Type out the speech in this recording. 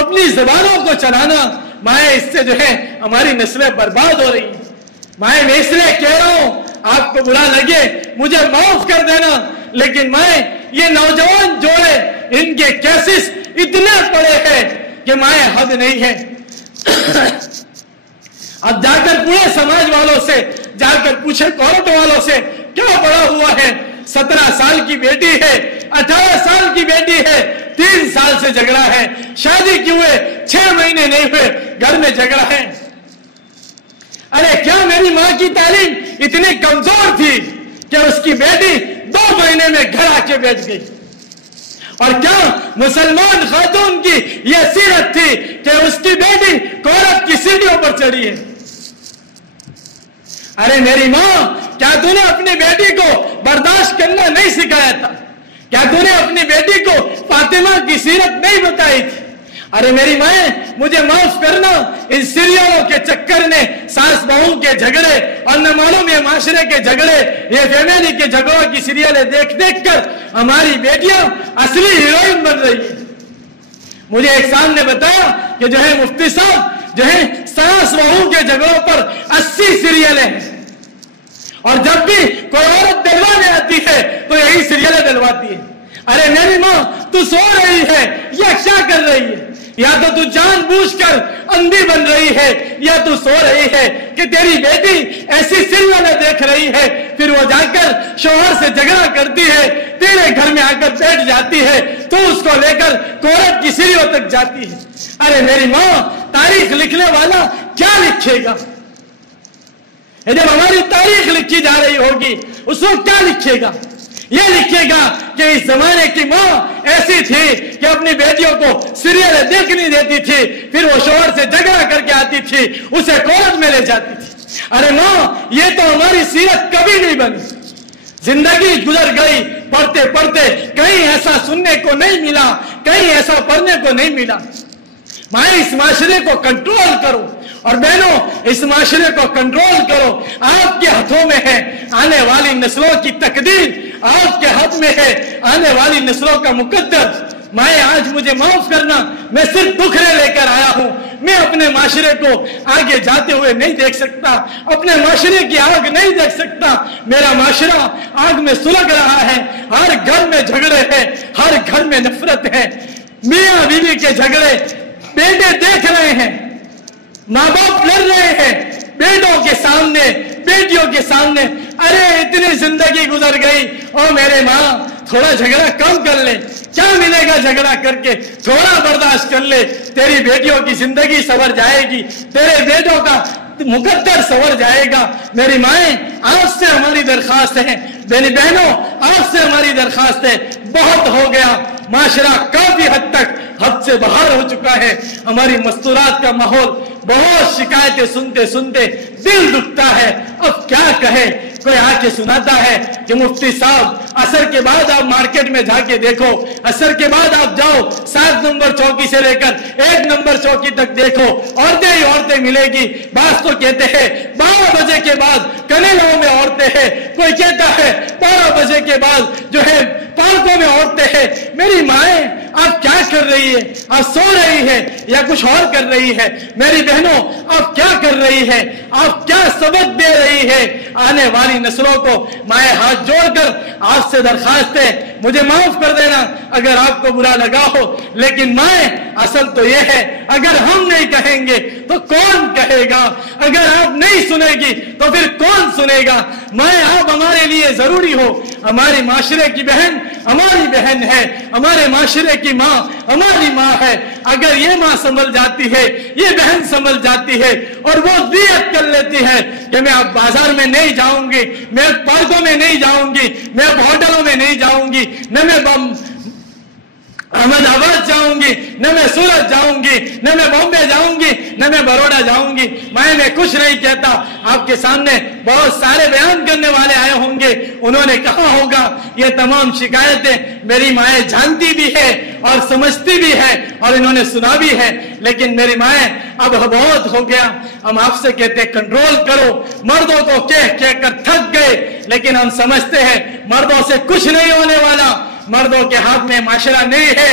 اپنی زبانوں کو چلانا، مائیں اس سے جو ہے ہماری نسلیں برباد ہو رہی ہیں۔ مائیں میں اس لیے کہہ رہا ہوں، آپ کو برا لگے مجھے معاف کر دینا، لیکن مائیں یہ نوجوان جوڑے ان کے کیسز اتنے پڑے ہیں کہ مائیں حد نہیں ہے۔ اب جا کر پورے سماج والوں سے جا کر پوچھے کورٹ والوں سے کیا پڑا ہوا ہے، 17 سال کی بیٹی ہے، 18 سال کی بیٹی ہے، 3 سال سے جھگڑا ہے، شادی کیوں ہے 6 مہینے نہیں ہوئے گھر میں جھگڑا ہے۔ ارے کیا میری ماں کی تعلیم اتنی کمزور تھی کہ اس کی بیٹی 2 مہینے میں گھر آ کے بیٹھ گئی؟ اور کیا مسلمان خاتون کی یہ سیرت تھی کہ اس کی بیٹی کورٹ کی سیڑھیوں پر چڑھی ہے؟ ارے میری ماں، کیا تو نے اپنی بیٹی کو برداشت کرنا نہیں سکھایا تھا؟ کیا تو نے اپنی بیٹی کو فاطمہ کی سیرت نہیں بتائی تھی؟ ارے میری مائیں مجھے معاف کرنا، ان سیریلوں کے چکر نے ساس بہو کے جھگڑے اور نہ معلوم یہ معاشرے کے جھگڑے، یہ فیملی کے جھگڑوں کی سیریلیں دیکھ دیکھ کر ہماری بیٹیاں اصلی ہیروئن بن رہی ہیں۔ مجھے ایک صاحب نے بتایا کہ جو ہے مفتی صاحب جو ہے ساس بہو کے جھگڑوں پر 80 سیریلیں ہیں، اور جب بھی کوئی عورت دلوانے آتی ہے تو یہی سیریلیں دلواتی ہے۔ ارے میری ماں تو سو رہی ہے یا کیا کر رہی ہے؟ یا تو جان بوجھ کر اندھی بن رہی ہے، یا تو سو رہی ہے کہ تیری بیٹی ایسی سیریلیں دیکھ رہی ہے، پھر وہ جا کر شوہر سے جھگڑا کرتی ہے، تیرے گھر میں آ کر بیٹھ جاتی ہے، تو اس کو لے کر کورٹ کی سیڑھیوں تک جاتی ہے۔ ارے میری ماں، تاریخ لکھنے والا کیا لکھے گا؟ جب ہماری تاریخ لکھی جا رہی ہوگی اس وقت کیا لکھے گا؟ یہ لکھے گا کہ اس زمانے کی ماں ایسی تھی کہ اپنی بیٹیوں کو سیریلیں دیکھنے دیتی تھی، پھر وہ شوہر سے جھگڑا کر کے آتی تھی، اسے کورٹ میں لے جاتی تھی۔ ارے ماں، یہ تو ہماری سیرت کبھی نہیں بنی۔ زندگی گزر گئی پڑھتے پڑھتے، کہیں ایسا سننے کو نہیں ملا، کہیں ایسا پڑھنے کو نہیں ملا۔ ماں، اس معاشرے کو کنٹرول کرو، اور بہنوں اس معاشرے کو کنٹرول کرو۔ آپ کے ہاتھوں میں ہے آنے والی نسلوں کی تقدیر، آپ کے ہاتھ میں ہے آنے والی نسلوں کا مقدر۔ مائیں آج مجھے معاف کرنا، میں صرف بکھرے لے کر آیا ہوں، میں اپنے معاشرے کو آگے جاتے ہوئے نہیں دیکھ سکتا، اپنے معاشرے کی آگ نہیں دیکھ سکتا۔ میرا معاشرہ آگ میں سلگ رہا ہے، ہر گھر میں جھگڑے ہیں، ہر گھر میں نفرت ہے، میاں بیوی کے جھگڑے بیٹے دیکھ رہے ہیں، ماں باپ لڑ رہے ہیں بیٹوں کے سامنے، بیٹیوں کے سامنے۔ ارے اتنی زندگی گزر گئی، او میرے ماں تھوڑا جھگڑا کم کر لے، کیا ملے گا جھگڑا کر کے؟ تھوڑا برداشت کر لے، تیری بیٹیوں کی زندگی سنور جائے گی، تیرے بیٹوں کا مقدر سنور جائے گا۔ میری مائیں، آپ سے ہماری درخواست ہے، میری بہنوں آپ سے ہماری درخواست ہے، بہت ہو گیا، معاشرہ کافی حد تک حد سے باہر ہو چکا ہے، ہماری مستورات کا ماحول، بہت شکایتیں سنتے سنتے دل دکھتا ہے۔ اب کیا کہے، کوئی آ کے سناتا ہے کہ مفتی صاحب عصر کے بعد آپ مارکیٹ میں جا کے دیکھو، عصر کے بعد آپ جاؤ 7 نمبر چوکی سے لے کر 1 نمبر چوکی تک دیکھو، عورتیں ہی عورتیں ملے گی۔ بعض تو کہتے ہیں 12 بجے کے بعد کنیلوں میں عورتیں ہیں، کوئی کہتا ہے 12 بجے کے بعد جو ہے پارکوں میں عورتیں ہیں۔ میری مائیں، آپ کیا کر رہی ہے؟ آپ سو رہی ہے یا کچھ اور کر رہی ہے؟ میری بہنوں آپ کیا کر رہی ہے؟ آپ کیا سبق دے رہی ہے آنے والی نسلوں کو؟ مائیں ہاتھ جوڑ کر آپ سے درخواست ہے، مجھے معاف کر دینا اگر آپ کو برا لگا ہو، لیکن مائیں اصل تو یہ ہے، اگر ہم نہیں کہیں گے تو کون کہے گا؟ اگر آپ نہیں سنے گی تو پھر کون سنے گا؟ مائیں آپ ہمارے لیے ضروری ہو، ہماری معاشرے کی بہن ہماری بہن ہے، ہمارے معاشرے کی ماں ہماری ماں ہے۔ اگر یہ ماں سنبھل جاتی ہے، یہ بہن سنبھل جاتی ہے، اور وہ نیت کر لیتی ہے کہ میں اب بازار میں نہیں جاؤں گی، میں پارکوں میں نہیں جاؤں گی، میں اب ہوٹلوں میں نہیں جاؤں گی، نہ میں احمد آباد جاؤں گی، نہ میں سورت جاؤں گی، نہ میں بامبے جاؤں گی، نہ میں بروڈا جاؤں گی۔ میں کچھ نہیں کہتا، آپ کے سامنے بہت سارے بیان کرنے والے آئے ہوں گے، انہوں نے کہا ہوگا یہ تمام شکایتیں میری مائیں جانتی بھی ہے اور سمجھتی بھی ہے اور انہوں نے سنا بھی ہے، لیکن میری مائیں اب بہت ہو گیا، ہم آپ سے کہتے کنٹرول کرو۔ مردوں کو کہہ کر تھک گئے، لیکن ہم سمجھتے ہیں مردوں سے کچھ نہیں ہونے والا، مردوں کے ہاتھ میں معاشرہ نہیں ہے،